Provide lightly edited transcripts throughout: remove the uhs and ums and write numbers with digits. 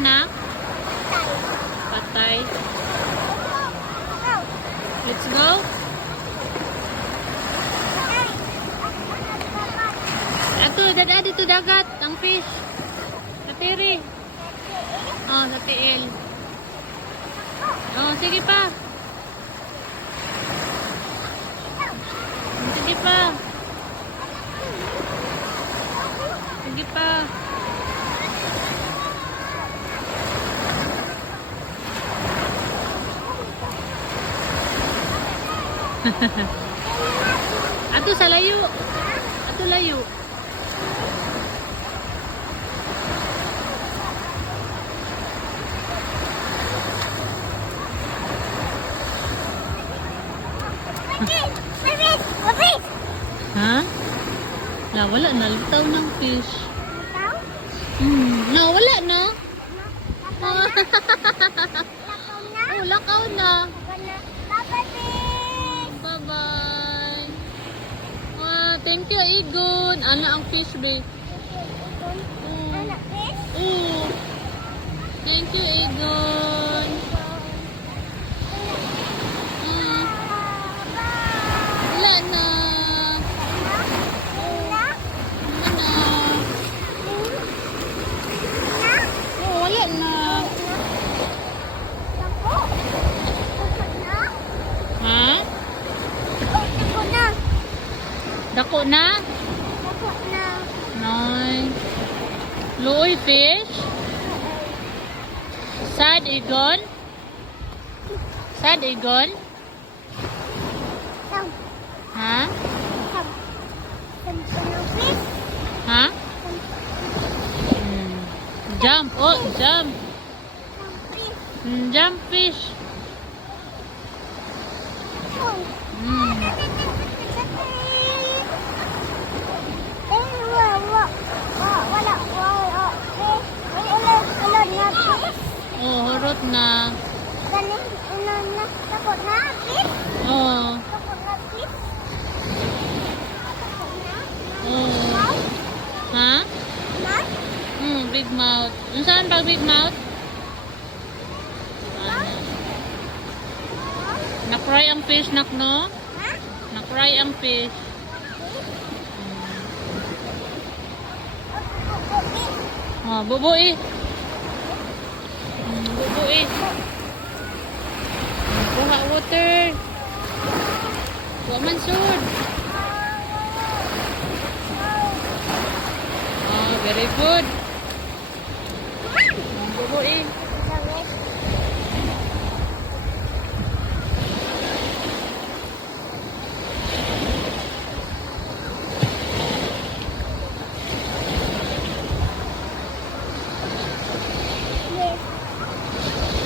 na? Patay. Let's go. Ato, dada dito dagat. Ang fish. Sa tiri. Oh, sa tiil. Oh, sige pa. Sige pa. Sige pa. Ato sa layo. Ato layo. Ha? Na wala na litaw ng fish. No, wala na. Oh, lakaw na. Bye-bye. Thank you, Igon. Ano ang fish, babe? Thank you, Igon. Wala na. Wala na. Ha? Dako na? Nice. Luoy fish? Sad Igon? Sad Igon? Ha? Ha? Jump. Oh, jump. Jump fish. Oh, hurot na. Oh. Oh. Ha? Big mouth. Saan pag big mouth? Na-fry ang fish, nak, no? Na-fry ang fish. Oh, bubui. Bubui. Buha water. Buha man sud. Oh, very good. Bubui.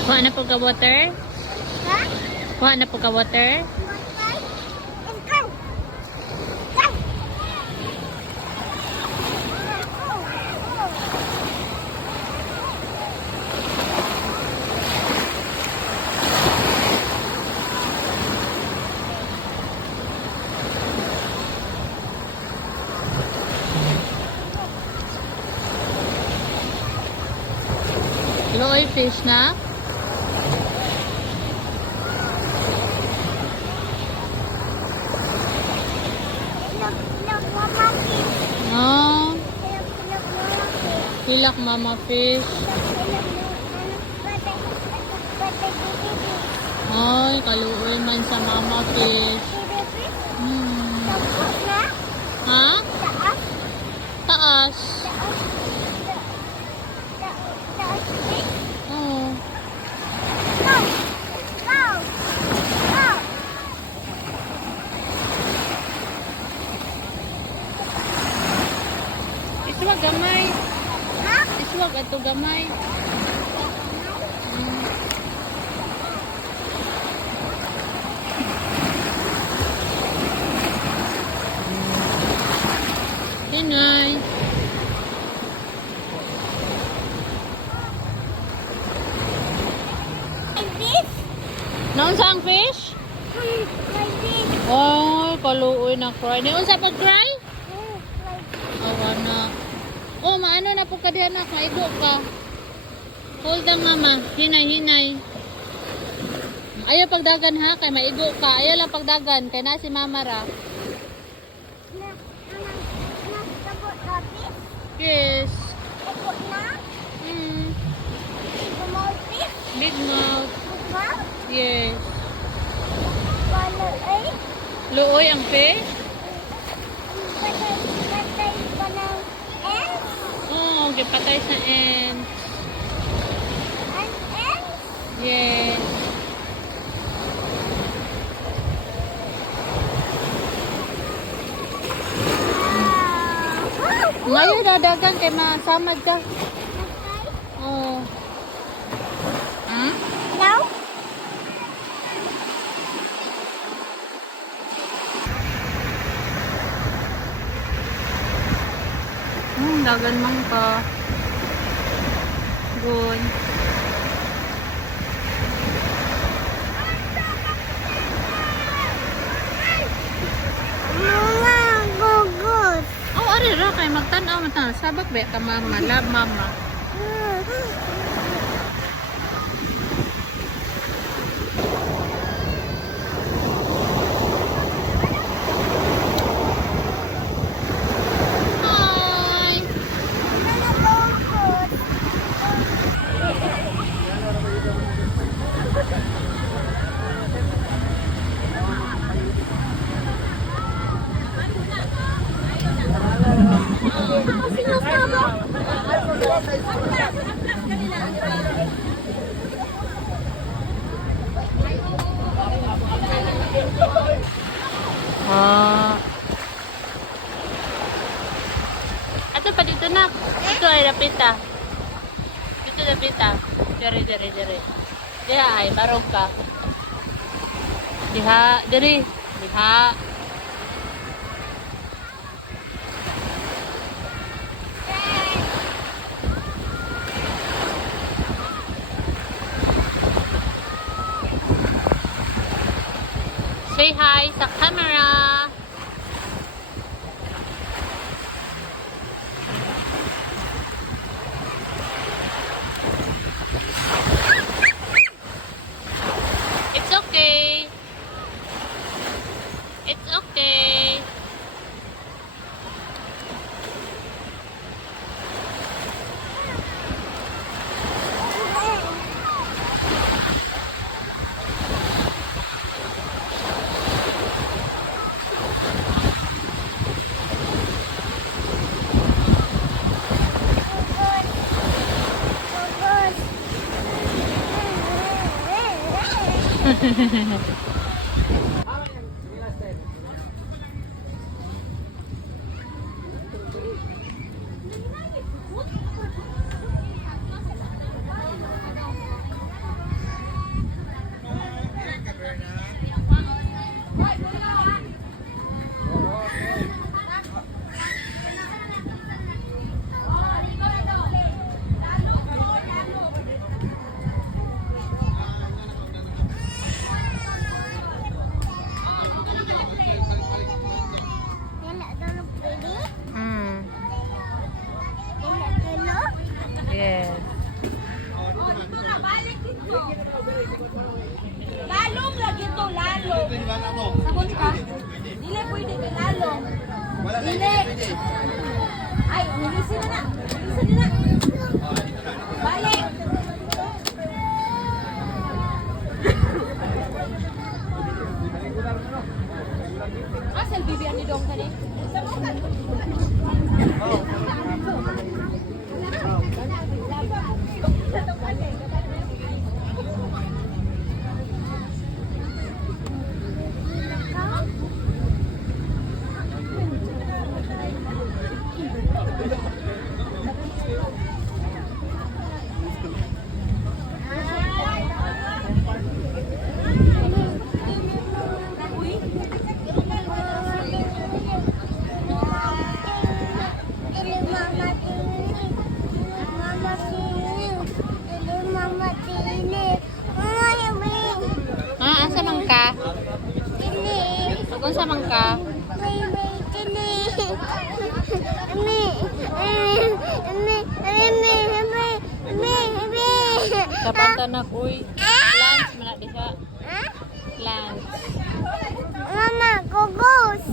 Kuha na po ka water? Ha? Kuha na po ka water? Loy fish na? Oh. Hilak mama fish. Ay, kaluoy man sa mama fish. Ha? Taas. Oh. Iswag gamay. Iswag ato gamay. Hinay. Naunsa ang fish? Oh, kaluoy na cry. Naunsa pag cry? Awa na. Oh, maano na po ka diyan, nak? Maigo ka. Hold ang mama. Hinay, hinay. Ayaw pagdagan ha, kay maigo ka. Ayaw lang pagdagan, kay na si mama ra. Yes. Mm. Big mouth. Yes. Luoy ang fish? Oo, gipatay sa ends. Yes. Ngayon dadagan kay masamad ka. Oh. Hmm? No? Dagan man ka. Good. Mama, gugut. Oh, ari ra kay magtan-aw man sabak ba ka mama, love mama. Hi. Ah. Ato pa dito na. Dito ay lapita. Dito lapita. Dire. Diha ay barog ka. Diha. Say hi sa camera. It's okay. It's okay. Yes. Lalong lagi to, lalong. Sabot ka? Dili pwede kay lalong. Dili. Ay, nilisin na. Nilisin na. Balik. Asal bibian ni dong tadi? Asa man ka? Kung sa man ka? Kapanta na uy. Plants man na diha. Plants. Mama, gogos.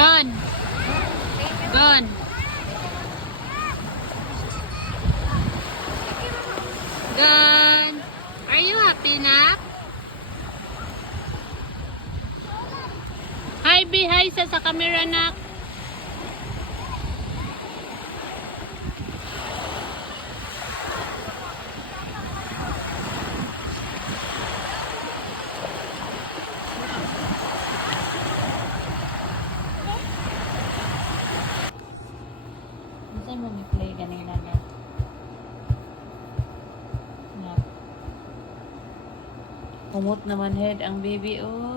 Gone. Gone. Gone. Are you happy, Nak? Hi, be hi sa camera, Nak. Saan mo play kanina, Nak? Nak. Kumot naman head ang baby, oh.